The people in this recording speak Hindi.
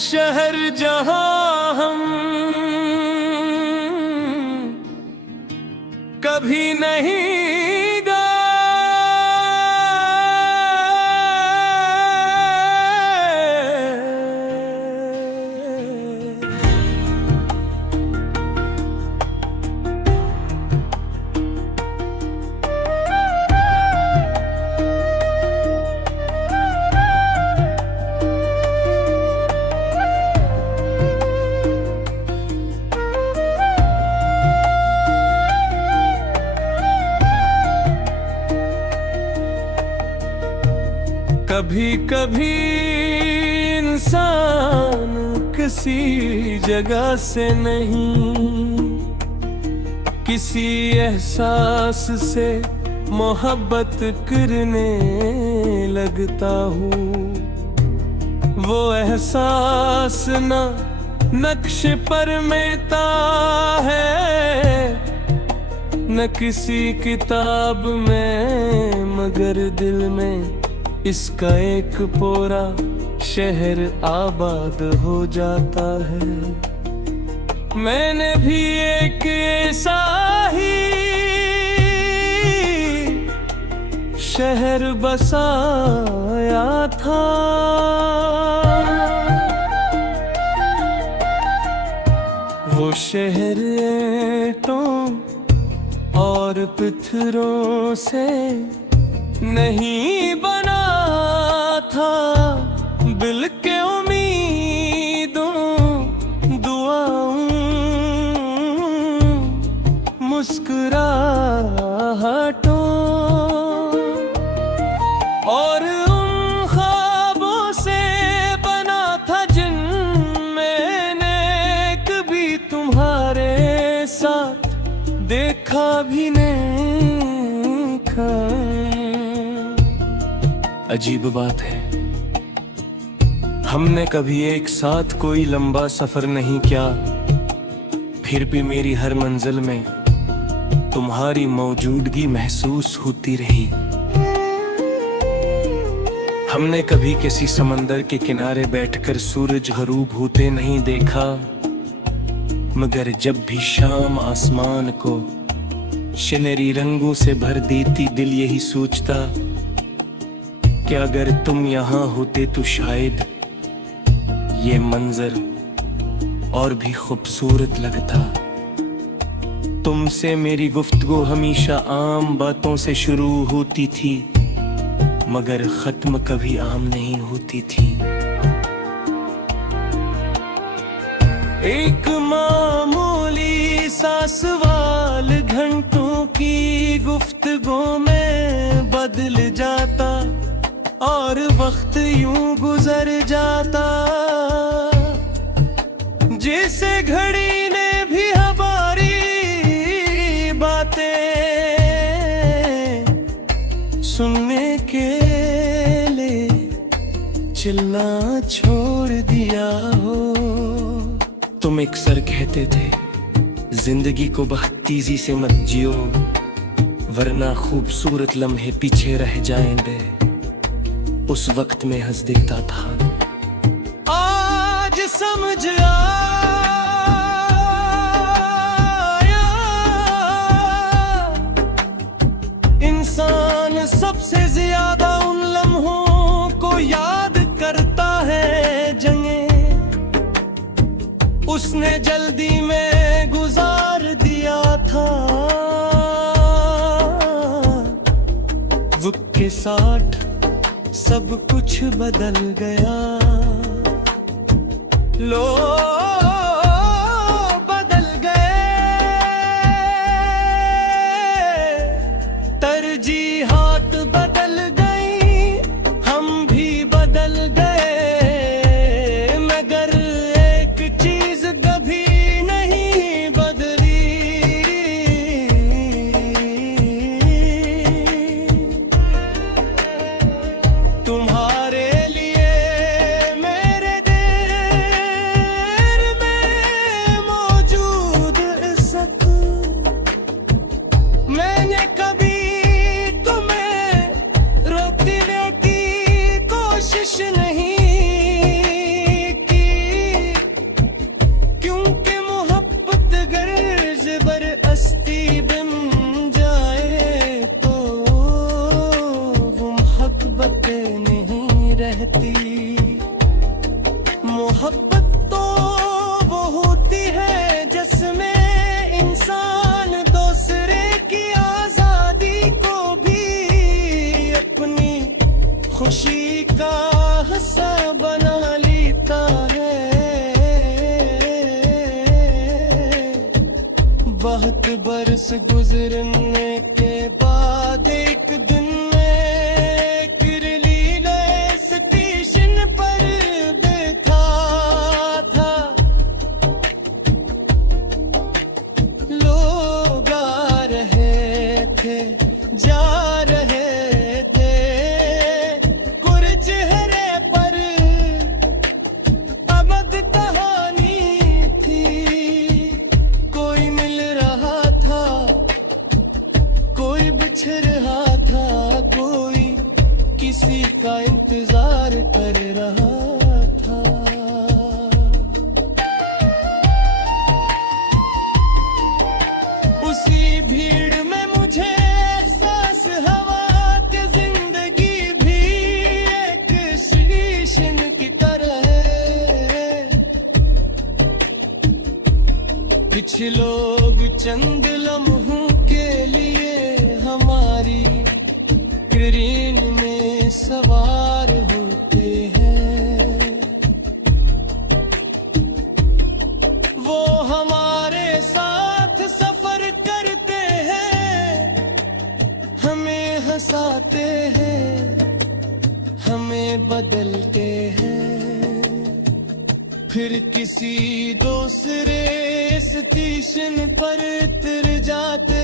शहर जहां हम कभी नहीं गए। कभी कभी इंसान किसी जगह से नहीं, किसी एहसास से मोहब्बत करने लगता हूँ। वो एहसास ना नक्श पर मिलता है, न किसी किताब में, मगर दिल में इसका एक पूरा शहर आबाद हो जाता है। मैंने भी एक ऐसा ही शहर बसाया था। वो शहर ईंटों और पत्थरों से नहीं बना था, दिल के उम्मीदों, दुआओं, मुस्कुराहटों और उन ख्वाबों से बना था जिन मैंने कभी तुम्हारे साथ देखा भी नहीं था। अजीब बात है, हमने कभी एक साथ कोई लंबा सफर नहीं किया, फिर भी मेरी हर मंजिल में तुम्हारी मौजूदगी महसूस होती रही। हमने कभी किसी समंदर के किनारे बैठकर सूरज गरूब होते नहीं देखा, मगर जब भी शाम आसमान को शिनरी रंगों से भर देती, दिल यही सोचता कि अगर तुम यहाँ होते तो शायद ये मंजर और भी खूबसूरत लगता। तुमसे मेरी गुफ्तगू हमेशा आम बातों से शुरू होती थी, मगर खत्म कभी आम नहीं होती थी। एक मामूली सा सवाल घंटों की गुफ्तगू में बदल जाता और वक्त यूं गुजर जाता, जिसे घड़ी ने भी हमारी बातें सुनने के लिए चिल्ला छोड़ दिया हो। तुम एक सर कहते थे जिंदगी को बहुत तेजी से मत जियो, वरना खूबसूरत लम्हे पीछे रह जाएंगे। उस वक्त में हंस देता था, आज समझ आया इंसान सबसे ज्यादा उन लम्हों को याद करता है जंगे उसने जल्दी में गुजार दिया था। वक्त के साथ सब कुछ बदल गया, बदल गए, तरजीहात बदल गई, हम भी बदल गए, मगर एक चीज कभी नहीं बदली। तुम्हारे लिए मेरे दिल में मौजूद इज्जत मैंने कभी तुम्हें हस्ती बन जाए तो वो मोहब्बत नहीं रहती। मोहब्बत तो वो होती है जिसमें इंसान दूसरे की आजादी को भी अपनी खुशी का हिस्सा बना लेता है। बहुत बरस गुजरने के बाद एक दिन मैं किरलीले स्टेशन पर बैठा था। लोग आ रहे थे जा रहे थे, कुछ चेहरे पर अमद कहानी थी। कोई मिल रहा था, कोई बिछड़ रहा था, कोई किसी का इंतजार कर रहा था। उसी भीड़ में मुझे एहसास हुआ कि जिंदगी भी एक स्टेशन की तरह है। कुछ लोग चंद लम्हों के लिए हमारी ट्रेन में सवार होते हैं। वो हमारे साथ सफर करते हैं, हमें हंसाते हैं, हमें बदलते हैं। फिर किसी दूसरे स्टेशन पर उतर जाते